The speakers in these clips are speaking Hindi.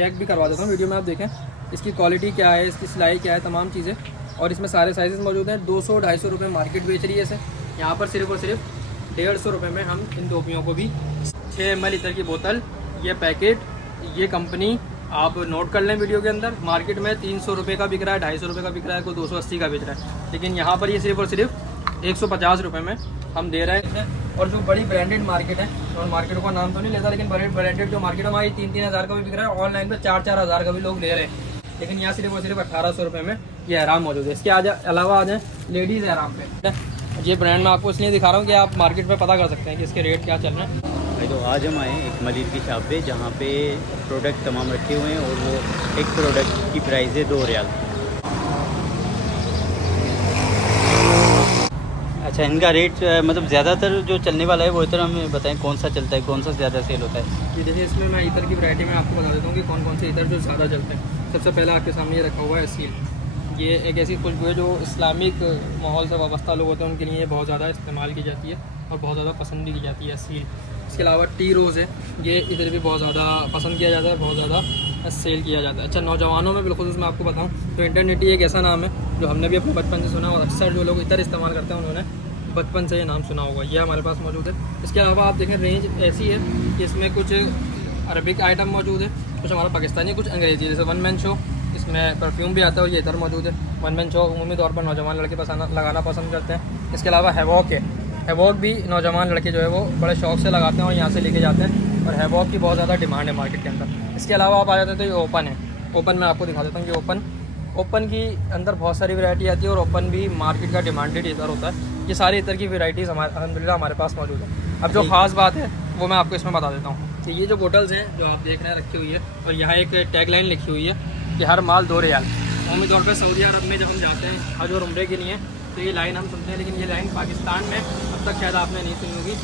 चेक भी करवा देता हूँ वीडियो में, आप देखें इसकी क्वालिटी क्या है, इसकी सिलाई क्या है, तमाम चीज़ें। और इसमें सारे साइज़ मौजूद हैं। 200-250 रुपये मार्केट बेच रही है इसे, यहाँ पर सिर्फ और सिर्फ 150 रुपये में हम इन टोपियों को भी 6 ml लीटर की बोतल, ये पैकेट, ये कंपनी आप नोट कर लें वीडियो के अंदर। मार्केट में 300 रुपये का बिक रहा है, 250 रुपये का बिक रहा है, कोई 280 का बिक रहा है, लेकिन यहाँ पर ये सिर्फ और सिर्फ 150 रुपये में हम दे रहे हैं। और जो बड़ी ब्रांडेड मार्केट है, और मार्केटों का नाम तो नहीं लेता, लेकिन बड़े ब्रांडेड जो मार्केट है हमारी 3-3 हज़ार का भी बिक रहा है, ऑनलाइन पे 4-4 हज़ार का भी लोग ले रहे हैं, लेकिन यहाँ सिर्फ और सिर्फ 1800 रुपये में ये एहराम मौजूद है। इसके अलावा आ जाए लेडीज़ एहराम पे, ये ब्रांड मैं आपको इसलिए दिखा रहा हूँ कि आप मार्केट में पता कर सकते हैं कि इसके रेट क्या चल रहे हैं। तो आज हम आए एक मलिर की शॉप पे, जहाँ पे प्रोडक्ट तमाम रखे हुए हैं और वो एक प्रोडक्ट की प्राइस है 2 रियाल। अच्छा, इनका रेट मतलब ज़्यादातर जो चलने वाला है वो इतना हमें बताएं, कौन सा चलता है, कौन सा ज़्यादा सेल होता है। जी देखिए, इसमें मैं इतर की वैरायटी में आपको बता देता हूँ कि कौन कौन से इतर जो ज़्यादा चलते हैं। सबसे पहले आपके सामने ये रखा हुआ है सील। ये एक ऐसी खुशबू है जो इस्लामिक माहौल से वाबस्ता लोग होते हैं उनके लिए बहुत ज़्यादा इस्तेमाल की जाती है और बहुत ज़्यादा पसंद भी की जाती है सील। इसके अलावा टी रोज़ है, ये इधर भी बहुत ज़्यादा पसंद किया जाता है, बहुत ज़्यादा सेल किया जाता है। अच्छा, नौजवानों में बिल्कुल मैं आपको बताऊं तो इंटरनेट ही एक ऐसा नाम है जो हमने भी अपने बचपन से सुना, और अक्सर जो लोग इतर इस्तेमाल करते हैं उन्होंने बचपन से ये नाम सुना होगा। ये हमारे पास मौजूद है। इसके अलावा आप देखें रेंज ऐसी है कि इसमें कुछ अरबिक आइटम मौजूद है, कुछ हमारा पाकिस्तानी, कुछ अंग्रेज़ी, जैसे वन मैन शो, इसमें परफ्यूम भी आता है और ये इधर मौजूद है। वन मैन शो उमूमी तौर पर नौजवान लड़के लगाना पसंद करते हैं। इसके अलावा हैवॉक है, हैवॉक भी नौजवान लड़के जो है वो बड़े शौक से लगाते हैं और यहाँ से लेके जाते हैं, और हैवॉक की बहुत ज़्यादा डिमांड है मार्केट के अंदर। इसके अलावा आप आ जाते हैं तो ये ओपन है। ओपन मैं आपको दिखा देता हूँ कि ओपन की अंदर बहुत सारी वैरायटी आती है और ओपन भी मार्केट का डिमांडेड इतर होता है। ये सारे इतर की वैरायटीज़ अल्हम्दुलिल्लाह हमारे पास मौजूद है। अब जो ख़ास बात है वो मैं आपको इसमें बता देता हूँ कि ये जो बोटल्स हैं जो आप देख रहे हैं रखी हुई है, और यहाँ एक टैगलाइन लिखी हुई है कि हर माल 2 रियाल। आम तौर पर सऊदी अरब में जब हम जाते हैं हज और उम्रे के लिए तो ये लाइन हम सुनते हैं, लेकिन ये लाइन पाकिस्तान में अब तक शायद आपने नहीं सुनी होगी।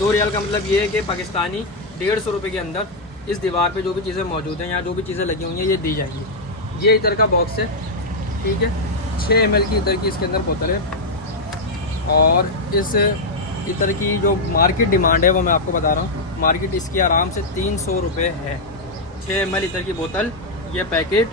2 रियाल का मतलब ये है कि पाकिस्तानी 150 रुपये के अंदर इस दीवार पे जो भी चीज़ें मौजूद हैं या जो भी चीज़ें लगी हुई हैं ये दी जाएंगी। ये इतर का बॉक्स है, ठीक है, 6 ml की इतर की इसके अंदर बोतल है। और इस इतर की जो मार्केट डिमांड है वो मैं आपको बता रहा हूँ। मार्केट इसकी आराम से 300 रुपये है। 6 ml इतर की बोतल, ये पैकेट,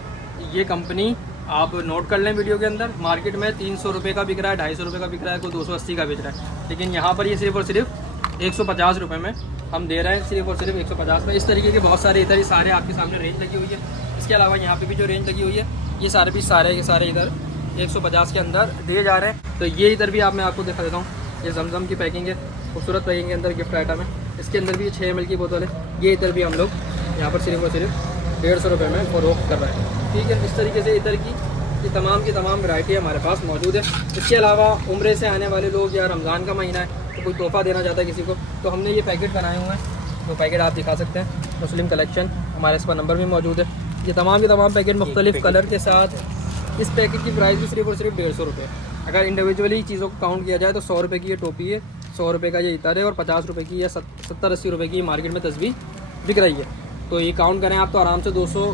ये कंपनी आप नोट कर लें वीडियो के अंदर। मार्केट में 300 रुपये का बिक रहा है, 250 रुपये का बिक रहा है, कोई 280 का बिक रहा है, लेकिन यहाँ पर ये सिर्फ और सिर्फ 150 रुपये में हम दे रहे हैं, सिर्फ और सिर्फ 150 में। इस तरीके के बहुत सारे इधर, ये सारे आपके सामने रेंज लगी हुई है। इसके अलावा यहाँ पे भी जो रेंज लगी हुई है ये सारे के सारे इधर 150 के अंदर दिए जा रहे हैं। तो ये इधर भी मैं आपको दिखा देता हूँ। ये जमजम की पैकिंग है, खूबसूरत पैकिंग के अंदर गिफ्ट आइटम है। इसके अंदर भी 6 ml की बोतल है। ये इधर भी हम लोग यहाँ पर सिर्फ और सिर्फ 150 रुपये में फरोख्त कर रहे हैं, ठीक है। इस तरीके से इधर की तमाम वैरायटी हमारे पास मौजूद है। इसके अलावा उम्रे से आने वाले लोग या रमज़ान का महीना है तो कोई तोहफ़ा देना चाहता है किसी को, तो हमने ये पैकेट बनाए हुए हैं। तो पैकेट आप दिखा सकते हैं, मुस्लिम कलेक्शन, हमारे इस पर नंबर भी मौजूद है। ये तमाम पैकेट मुख्तलिफ कलर के साथ। इस पैकेट की प्राइस भी सिर्फ और सिर्फ 150 रुपये। अगर इंडिविजुअली चीज़ों को काउंट किया जाए तो 100 रुपये की ये टोपी है, 100 रुपये का ये इतर है, और 50 रुपये की या 70-80 रुपये की मार्केट में तस्वीर दिख रही है। तो ये काउंट करें आप तो आराम से 200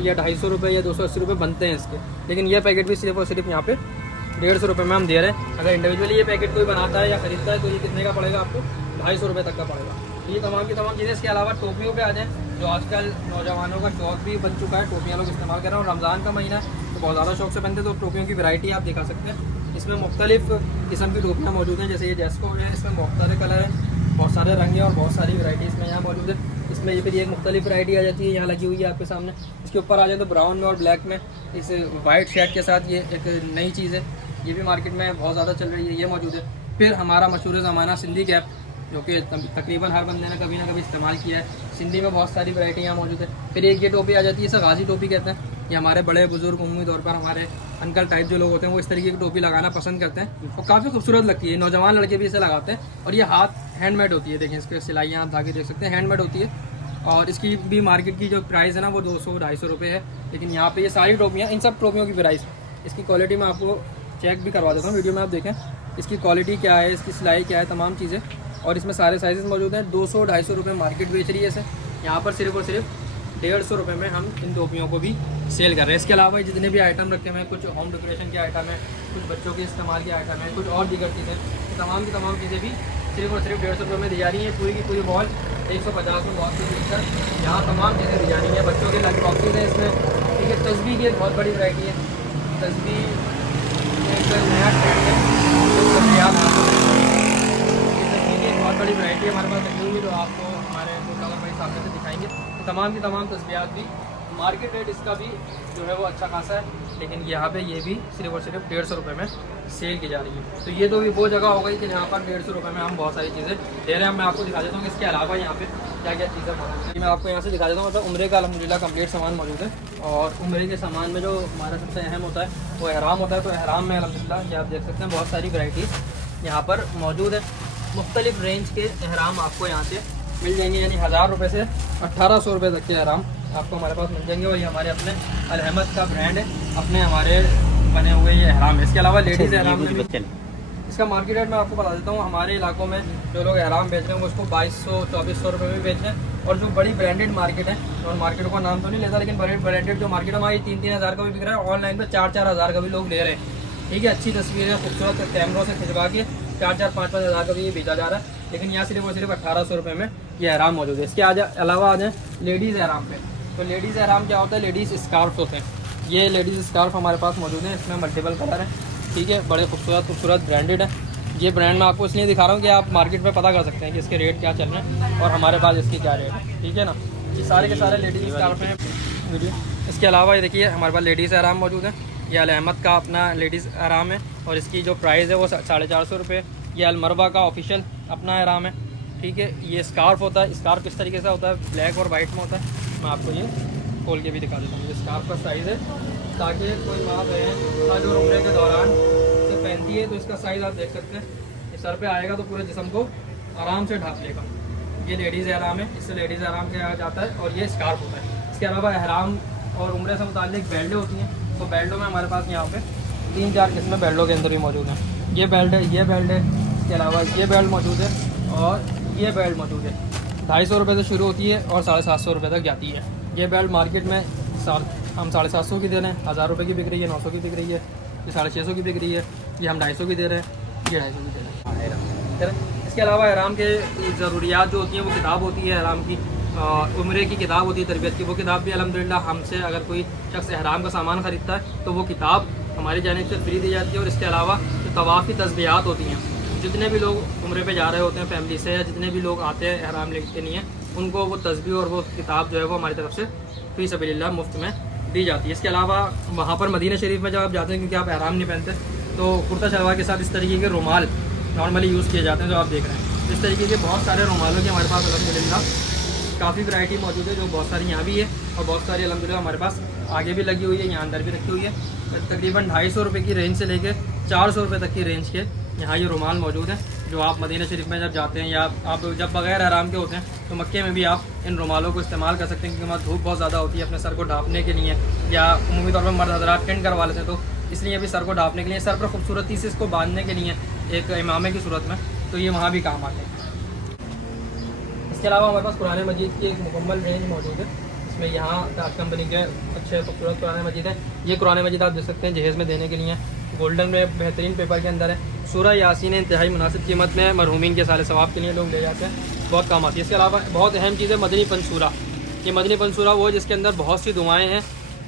या 250 रुपये या 280 रुपये बनते हैं इसके। लेकिन ये पैकेट भी सिर्फ और सिर्फ यहाँ पे 150 रुपये में हम दे रहे हैं। अगर इंडिविजुअली ये पैकेट कोई बनाता है या ख़रीदता है तो ये कितने का पड़ेगा आपको? 250 रुपये तक का पड़ेगा। ये तमाम की तमाम चीज़ें। इसके अलावा टोपियों पे आ जाएँ, जो आजकल नौजवानों का शौक भी बन चुका है, टोपियाँ लोग इस्तेमाल कर रहे हैं, और रमज़ान का महीना है तो बहुत ज़्यादा शौक से बनते हैं। तो टोपियों की वैरायटी आप दिखा सकते हैं। इसमें मुख्तलिफ किस्म की टोपियाँ मौजूद हैं, जैसे ये जेस्को है, इसमें बहुत सारे कलर हैं, बहुत सारे रंग हैं और बहुत सारी वैरायटी इसमें यहाँ मौजूद है। इसमें ये फिर एक मुख्तलिफ वैरायटी आ जाती है, यहाँ लगी हुई है आपके सामने। इसके ऊपर आ जाए तो ब्राउन में और ब्लैक में, इस वाइट शर्ट के साथ ये एक नई चीज़ है, ये भी मार्केट में बहुत ज़्यादा चल रही है, ये मौजूद है। फिर हमारा मशहूर ज़माना सिंधी कैप, जो कि तकरीबन हर बंदे ने कभी ना कभी इस्तेमाल किया है। सिंधी में बहुत सारी वैरायटी यहाँ मौजूद है। फिर एक ये टोपी आ जाती है, इसे गाजी टोपी कहते हैं। ये हमारे बड़े बुजुर्ग, उम्मी तौर पर हमारे अंकल टाइप जो लोग होते हैं वो इस तरीके की टोपी लगाना पसंद करते हैं और काफ़ी खूबसूरत लगती है। नौजवान लड़के भी इसे लगाते हैं और ये हाथ हैंडमेड होती है। देखें इसके सिलाइयाँ आप धागे देख सकते हैं, हैंडमेड होती है। और इसकी भी मार्केट की जो प्राइस है ना वो 200-250 रुपये है। लेकिन यहाँ पे ये सारी टोपियाँ, इन सब टोपियों की प्राइस, इसकी क्वालिटी मैं आपको चेक भी करवा देता हूँ वीडियो में, आप देखें इसकी क्वालिटी क्या है, इसकी सिलाई क्या है, तमाम चीज़ें। और इसमें सारे साइज़ मौजूद हैं। 200-250 रुपये मार्केट बेच रही है इसे, यहाँ पर सिर्फ और सिर्फ 150 रुपये में हम इन टोपियों को भी सेल कर रहे हैं। इसके अलावा जितने भी आइटम रखे हुए हैं, कुछ होम डेकोरेशन के आइटम है, कुछ बच्चों के इस्तेमाल के आइटम है, कुछ और दीगर चीज़ें, तमाम की तमाम चीज़ें भी सिर्फ और सिर्फ 150 रुपये में दी जा रही है। पूरी की पूरी बॉल 150 में बॉक्स से लेकर यहाँ तमाम चीज़ें दी जा रही हैं। बच्चों के लंच बॉक्सेज हैं, की एक बहुत बड़ी वैरायटी है। तस्बीह एक नया ट्रेंड है जो तस्बीहात ये तस्बीह की एक बहुत बड़ी वैरायटी है हमारे पास रखी हुई है, जो आपको हमारे फोटोग्राफर भाई सामने से दिखाएंगे। तो तमाम की तमाम तस्बीहात भी मार्केट रेट इसका भी जो है वो अच्छा खासा है, लेकिन यहाँ पे ये भी सिर्फ और सिर्फ 150 रुपये में सेल की जा रही है। तो ये तो भी वो जगह हो गई कि यहाँ पर 150 रुपये में हम बहुत सारी चीज़ें दे रहे हैं। मैं आपको दिखा देता हूँ कि इसके अलावा यहाँ पे क्या क्या चीज़ें मौजूद हैं। मैं आपको यहाँ से दिखा देता हूँ। मतलब उम्रे का अल्हम्दुलिल्लाह कंप्लीट सामान मौजूद है, और उम्रे के सामान में जो हमारा सबसे अहम होता है वो एहराम होता है। तो एहराम में अल्हम्दुलिल्लाह ये आप देख सकते हैं बहुत सारी वैराइटीज़ यहाँ पर मौजूद है। मुख्तलिफ रेंज के एहराम आपको यहाँ से मिल जाएंगे, यानी 1000 रुपये से 1800 रुपये तक के एहराम आपको हमारे पास मिल जाएंगे। और ये हमारे अपने अल अहमद का ब्रांड है, अपने हमारे बने हुए ये एहराम है। इसके अलावा लेडीज़ एहराम में भी इसका मार्केट रेट मैं आपको बता देता हूँ। हमारे इलाकों में जो लोग एहराम बेच रहे हैं वो उसको 2200-2400 रुपये में बेच रहे हैं। और जो बड़ी ब्रांडेड मार्केट है, और मार्केटों का नाम तो नहीं लेता, लेकिन बड़े ब्रांडेड जो मार्केट है वहाँ 3-3 हज़ार का भी बिक रहा है, ऑनलाइन पर 4-4 हज़ार का भी लोग ले रहे हैं। ठीक है, अच्छी तस्वीरें खूबसूरत कैमरों से खिंचवा के 4-4-5-5 हज़ार का भी ये बेचा जा रहा है, लेकिन यहाँ सिर्फ और सिर्फ 1800 रुपये में ये एहराम मौजूद है। इसके अलावा आ जाए लेडीज़ एहराम पे, तो लेडीज़ एहराम क्या होता है, लेडीज़ स्कार्फ होते हैं। ये लेडीज़ स्कार्फ हमारे पास मौजूद है, इसमें मल्टीपल कलर है। ठीक है, बड़े खूबसूरत ब्रांडेड है। ये ब्रांड मैं आपको इसलिए दिखा रहा हूँ कि आप मार्केट में पता कर सकते हैं कि इसके रेट क्या चल रहे हैं और हमारे पास इसकी क्या रेट है। ठीक है ना, ये सारे के सारे लेडीज़ स्कार्फ हैं वीडियो। इसके अलावा ये देखिए हमारे पास लेडीज़ आराम मौजूद है। ये अल अहमद का अपना लेडीज़ आराम है, और इसकी जो प्राइस है वो 450 रुपये। ये अलमरवा का ऑफिशियल अपना आराम है। ठीक है, ये स्कार्फ होता है। स्कार्फ किस तरीके से होता है, ब्लैक और वाइट में होता है। मैं आपको ये खोल के भी दिखा देता हूँ। ये स्कार्फ का साइज़ है, ताकि कोई माँ बहन जो उम्रे के दौरान इसे पहनती है तो इसका साइज़ आप देख सकते हैं। ये सर पे आएगा तो पूरे जिस्म को आराम से ढाँप लेगा। ये लेडीज़ आराम है, इससे लेडीज़ आराम कहा जाता है, और ये स्कार्फ होता है। इसके अलावा अहराम और उम्रे से मुताल्लिक बेल्टें होती हैं। तो बेल्टों में हमारे पास यहाँ पे 3-4 किस्में बेल्टों के अंदर भी मौजूद हैं। ये बेल्ट है, ये बेल्ट है, इसके अलावा ये बेल्ट मौजूद है, और ये बेल्ट मौजूद है। 250 रुपये से शुरू होती है और 750 रुपये तक जाती है। ये बेल्ट मार्केट में हम 750 की दे रहे हैं, 1000 रुपये की बिक रही है, 900 की बिक रही है, ये 650 की बिक रही है, ये हम 250 की दे रहे हैं, ये 250 की दे रहे हैं। इसके अलावा एहराम के ज़रूरियात जो होती हैं वो किताब होती है एहराम की, उम्रे की किताब होती है तरबियत की। वो किताब भी अल्हम्दुलिल्लाह हमसे अगर कोई शख्स एहराम का सामान ख़रीदता है तो वो किताब हमारी जानिब से फ्री दी जाती है। और इसके अलावा जो तवाफ़ की तस्बीहात होती हैं, जितने भी लोग उम्रे पे जा रहे होते हैं फैमिली से, या जितने भी लोग आते हैं एहराम लेके नहीं है, उनको वो तस्बीह और वो किताब जो है वो हमारी तरफ से फ़ी सबीलिल्लाह मुफ्त में दी जाती है। इसके अलावा वहाँ पर मदीना शरीफ में जब आप जाते हैं, क्योंकि आप एहराम नहीं पहनते, तो कुर्ता शलवार के साथ इस तरीके के रुमाल नॉर्मली यूज़ किए जाते हैं, जो आप देख रहे हैं। इस तरीके के बहुत सारे रुमालों की हमारे पास अल्हम्दुलिल्लाह काफ़ी वैरायटी मौजूद है, जो बहुत सारी यहाँ भी है और बहुत सारी अल्हम्दुलिल्लाह हमारे पास आगे भी लगी हुई है, यहाँ अंदर भी रखी हुई है। तकरीबन 250 रुपये की रेंज से लेके 400 रुपये तक की रेंज के यहाँ ये रुमाल मौजूद हैं, जो आप मदीना शरीफ में जब जाते हैं या आप जब बगैर एहराम के होते हैं तो मक्के में भी आप इन रुमालों को इस्तेमाल कर सकते हैं, क्योंकि वहाँ धूप बहुत ज़्यादा होती है। अपने सर को ढाँपने के लिए, या उमूमी तौर पर मर्द हज़रात टेंट करवा लेते हैं, तो इसलिए भी सर को ढाँपने के लिए, सर पर खूबसूरती से इसको बांधने के लिए एक इमामे की सूरत में, तो ये वहाँ भी काम आते हैं। इसके अलावा हमारे पास कुरान मजीद की एक मुकम्मल रेंज मौजूद है। इसमें यहाँ ताज कंपनी के अच्छे खूबसूरत कुरान मजीद है। ये कुरान मजीद आप देख सकते हैं जहेज़ में देने के लिए गोल्डन में बेहतरीन पेपर के अंदर है। सूरह यासीन इंतहाई मुनासिब कीमत में मरहूमीन के साले सवाब के लिए लोग ले जाते हैं, बहुत काम आती है। इसके अलावा बहुत अहम चीज़ है मदनी पंसूरा। ये मदनी पंसूरा वो है जिसके अंदर बहुत सी दुआएँ हैं,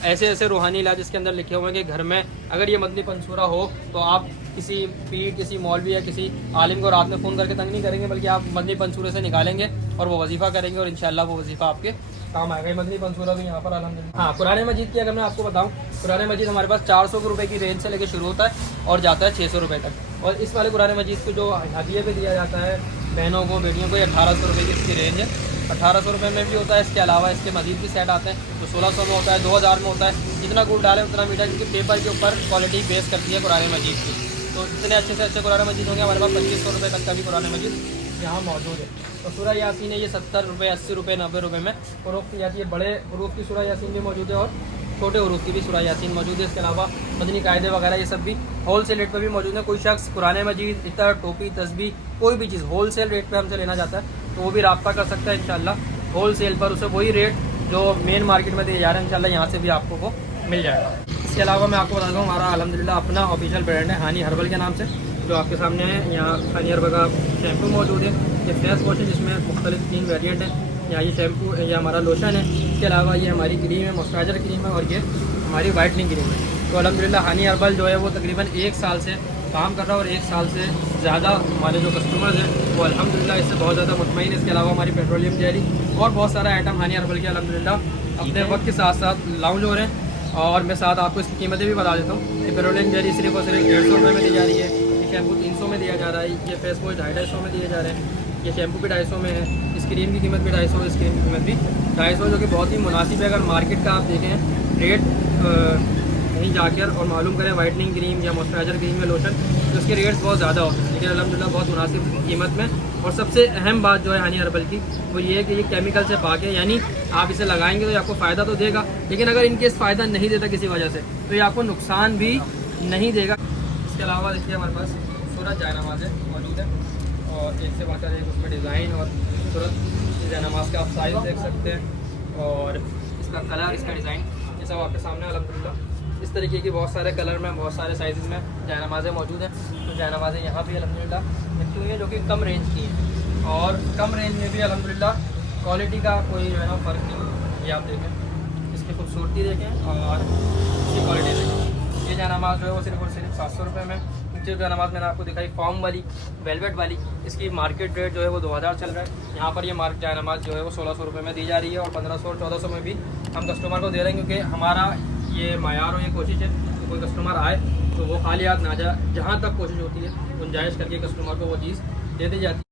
ऐसे ऐसे रूहानी इलाज इसके अंदर लिखे हुए हैं कि घर में अगर ये मदनी पंसूरा हो तो आप किसी पीर, किसी मौलवी या किसी आलिम को रात में फ़ोन करके तंग नहीं करेंगे, बल्कि आप मदनी पंसूरे से निकालेंगे और वो वजीफ़ा करेंगे, और इंशाअल्लाह वो वजीफ़ा आपके काम आएगा। ये मदनी पंसूरा भी यहाँ पर अल्हम्दुलिल्लाह। हाँ, कुरान मजीद की अगर मैं आपको बताऊँ, कुरान मजीद हमारे पास 400 रुपये की रेंज से लेकर शुरू होता है और जाता है 600 रुपये तक। और इस वाले कुरान मजीद को जो हदिये पे दिया जाता है बहनों को, बेटियों को, 1800 रुपये की इसकी रेंज है। 1800 रुपये में भी होता है। इसके अलावा इसके मजीद भी सेट आते हैं तो 1600 में होता है, 2000 में होता है। जितना गुड़ डालें उतना मीठा, क्योंकि पेपर के ऊपर क्वालिटी बेस करती है कुरान मजीद की। तो इतने अच्छे से अच्छे कुरान मजीद होंगे हमारे पास। 2500 रुपये तक का भी कुरान मजीद यहाँ मौजूद है। तो सूरह यासीन है, ये 70 रुपये, 80 रुपये, 90 रुपये में फ़रोख्त की जाती है। बड़े हरूफ की सूरह यासीन भी मौजूद है और छोटे हरूफ की भी सूरह यासीन मौजूद है। इसके अलावा मदनी कायदे वगैरह ये सब भी होल सेल रेट पर भी मौजूद है। कोई शख्स कुरान मजीद, इतर, टोपी, तस्बीह, कोई भी चीज़ होल सेल रेट पर हमसे लेना चाहता है तो वो भी रब्ता कर सकता है इंशाअल्लाह। होल सेल पर उसे वही रेट जो मेन मार्केट में दिए जा रहे हैं इंशाअल्लाह यहाँ से भी आपको वो मिल जाएगा। इसके अलावा मैं आपको बता दूँ, हमारा अल्हम्दुलिल्लाह अपना ऑफिशियल ब्रांड है हानी हर्बल के नाम से, जो आपके सामने है। यहाँ हानी हर्बल का शैम्पू मौजूद है। ये फेस वॉश है जिसमें मुख्तलिफ 3 वेरिएंट हैं। यहाँ ये शैम्पू, ये हमारा लोशन है, इसके अलावा ये हमारी क्रीम है, मॉइस्चराइजर क्रीम है, और ये हमारी वाइटनिंग क्रीम है। तो अल्हम्दुलिल्लाह हनी हर्बल जो है वो तकरीबन 1 साल से काम कर रहा है और 1 साल से ज़्यादा हमारे जो कस्टमर्स हैं वो अल्हम्दुलिल्लाह इससे बहुत ज़्यादा मुतमईन है। इसके अलावा हमारी पेट्रोलियम जेली और बहुत सारा आइटम हनी हर्बल के अल्हम्दुलिल्लाह अपने वक्त के साथ साथ लॉन्च हो रहे हैं। और मैं साथ आपको इसकी कीमतें भी बता देता हूँ कि पेट्रोलियम जेली सिर्फ और सिर्फ 150 रुपये में दी जा रही है, ये शैम्पू 300 में दिया जा रहा है, ये फेस वॉश 250 में दिए जा रहे हैं, ये शैम्पू भी 250 में है, इस क्रीम की कीमत भी 250, इस क्रीम की कीमत भी 250, जो कि बहुत ही मुनासिब है। अगर मार्केट का आप देखें रेट कहीं जाकर और मालूम करें वाइटनिंग क्रीम या मॉइस्चराइजर क्रीम या लोशन, तो उसके रेट्स बहुत ज़्यादा होते हैं, लेकिन अल्हम्दुलिल्लाह बहुत मुनासिब कीमत में। और सबसे अहम बात जो है हनी हर्बल की वो ये है कि ये केमिकल से पाक है, यानी आप इसे लगाएंगे तो ये आपको फ़ायदा तो देगा, लेकिन अगर इनकेस फ़ायदा नहीं देता किसी वजह से तो ये आपको नुकसान भी नहीं देगा। इसके अलावा देखिए हमारे पास सूरज जायनमाज़ मौजूद है, और एक से बढ़कर एक उसमें डिज़ाइन और सूरज जायनमाज़ का आप साइज़ देख सकते हैं, और इसका कलर, इसका डिज़ाइन, ये सब आपके सामने अल्हम्दुलिल्लाह। इस तरीके की बहुत सारे कलर में, बहुत सारे साइज़ में जायनमाज़ें मौजूद हैं। तो जायनमाज़ें यहाँ भी अल्हम्दुलिल्लाह रखी हुई हैं जो कि कम रेंज की हैं, और कम रेंज में भी अल्हम्दुलिल्लाह क्वालिटी का कोई जो है ना फ़र्क नहीं है। ये आप देखें, इसकी खूबसूरती देखें और इसकी क्वालिटी देखें। ये जायनमाज़ जो है वो सिर्फ और सिर्फ 700 रुपये में। नीचे जायनमाज़ मैंने आपको दिखाई फॉर्म वाली, वेलवेट वाली, इसकी मार्केट रेट जो है वो 2000 चल रहा है। यहाँ पर ये जायनमाज़ जो है वो 1600 रुपये में दी जा रही है, और 1500 और 1400 में भी हम कस्टमर को दे रहे हैं, क्योंकि हमारा ये मायार और ये कोशिश है कि कोई कस्टमर आए तो वो खाली हाथ ना जाए। जहाँ तक कोशिश होती है गुंजाइश करके कस्टमर को वो चीज़ दे दी जाती है।